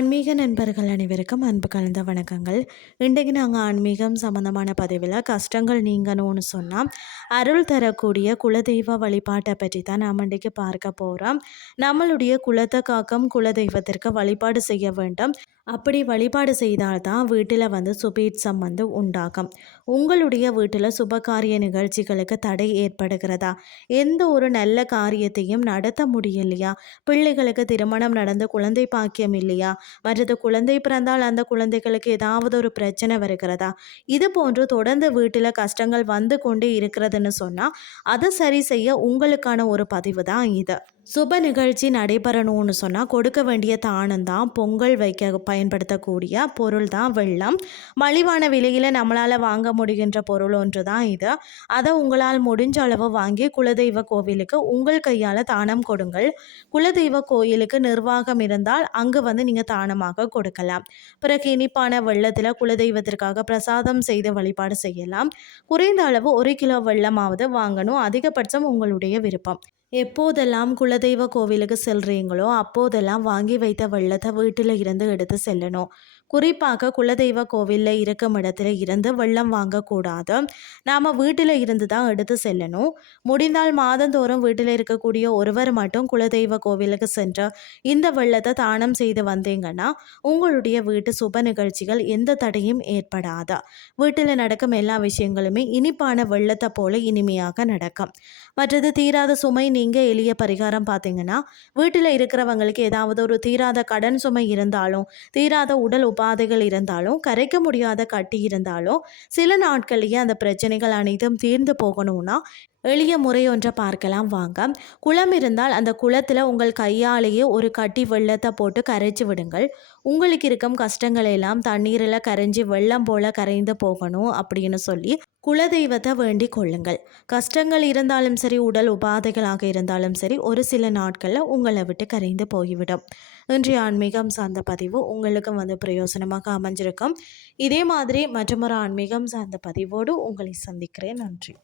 ஆன்மீக நண்பர்கள் அனைவருக்கும் அன்பு கலந்த வணக்கங்கள். இன்றைக்கு நாங்கள் ஆன்மீகம் சம்மந்தமான பதிவில் கஷ்டங்கள் நீங்கணும்னு சொன்னால் அருள் தரக்கூடிய குலதெய்வ வழிபாட்டை பற்றி தான் நாம் இன்றைக்கு பார்க்க போகிறோம். நம்மளுடைய குலத்தை காக்கும் குலதெய்வத்திற்கு வழிபாடு செய்ய வேண்டும். அப்படி வழிபாடு செய்தால்தான் வீட்டில் சுபீட்சம் உண்டாகும். உங்களுடைய வீட்டில் சுபகாரிய நிகழ்ச்சிகளுக்கு தடை ஏற்படுகிறதா? எந்த ஒரு நல்ல காரியத்தையும் நடத்த முடியலையா? பிள்ளைகளுக்கு திருமணம் நடந்து குழந்தை பாக்கியம் இல்லையா? மற்றது குழந்தை பிறந்தால் அந்த குழந்தைகளுக்கு ஏதாவது ஒரு பிரச்சனை வருகிறதா? இது போன்று தொடர்ந்து வீட்டில் கஷ்டங்கள் வந்து கொண்டே இருக்கிறதுன்னு சொன்னால் அதை சரி செய்ய உங்களுக்கான ஒரு பதிவு தான் இது. சுப நிகழ்ச்சி நடைபெறணும்னு சொன்னால் கொடுக்க வேண்டிய தானம் தான் பொங்கல் வைக்க பயன்படுத்தக்கூடிய பொருள் தான் வெல்லம். மலிவான விலையில் நம்மளால் வாங்க முடிகின்ற பொருள் ஒன்று தான் இது. அதை உங்களால் முடிஞ்ச அளவு வாங்கி குலதெய்வ கோவிலுக்கு உங்கள் கையால் தானம் கொடுங்கள். குலதெய்வ கோயிலுக்கு நிர்வாகம் இருந்தால் அங்கு நீங்கள் தானமாக கொடுக்கலாம். பிறகு இனிப்பான வெள்ளத்தில் குலதெய்வத்திற்காக பிரசாதம் செய்து வழிபாடு செய்யலாம். குறைந்த அளவு 1 கிலோ வெள்ளமாவது வாங்கணும். அதிகபட்சம் உங்களுடைய விருப்பம். எப்போதெல்லாம் குலதெய்வ கோவிலுக்கு செல்கிறீங்களோ அப்போதெல்லாம் வாங்கி வைத்த வெள்ளத்தை வீட்டில் இருந்து எடுத்து செல்லணும். குறிப்பாக குலதெய்வ கோவிலில் இருக்கும் இடத்துல இருந்து வெள்ளம் வாங்கக்கூடாது. நாம் வீட்டில் இருந்து தான் எடுத்து செல்லணும். முடிந்தால் மாதந்தோறும் வீட்டில் இருக்கக்கூடிய ஒருவர் மட்டும் குலதெய்வ கோவிலுக்கு சென்று இந்த வெள்ளத்தை தானம் செய்து வந்தீங்கன்னா உங்களுடைய வீட்டு சுப நிகழ்ச்சிகள் எந்த தடையும் ஏற்படாது. வீட்டில் நடக்கும் எல்லா விஷயங்களுமே இனிப்பான வெள்ளத்தை போல இனிமையாக நடக்கும். மற்றது தீராத சுமை நீங்கள் எளிய பரிகாரம் பார்த்தீங்கன்னா வீட்டில் இருக்கிறவங்களுக்கு ஏதாவது ஒரு தீராத கடன் சுமை இருந்தாலும் தீராத உடல் உபாதைகள் இருந்தாலும் கரைக்க முடியாத கட்டி இருந்தாலும் சில நாட்களையே அந்த பிரச்சனைகள் அனைத்தும் தீர்ந்து போகணும்னா எளிய முறை ஒன்றை பார்க்கலாம் வாங்க. குளம் இருந்தால் அந்த குளத்தில் உங்கள் கையாலேயே ஒரு கட்டி வெள்ளத்தை போட்டு கரைச்சி விடுங்கள். உங்களுக்கு இருக்கும் கஷ்டங்கள் எல்லாம் தண்ணீரில் கரைஞ்சி வெள்ளம் போல கரைந்து போகணும் அப்படின்னு சொல்லி குலதெய்வத்தை வேண்டிக் கொள்ளுங்கள். கஷ்டங்கள் இருந்தாலும் சரி உடல் உபாதைகளாக இருந்தாலும் சரி ஒரு சில நாட்களில் உங்களை விட்டு கரைந்து போய்விடும். இன்றைய ஆன்மீகம் சார்ந்த பதிவு உங்களுக்கும் பிரயோசனமாக அமைஞ்சிருக்கும். இதே மாதிரி மற்றொரு ஆன்மீகம் சார்ந்த பதிவோடு உங்களை சந்திக்கிறேன். நன்றி.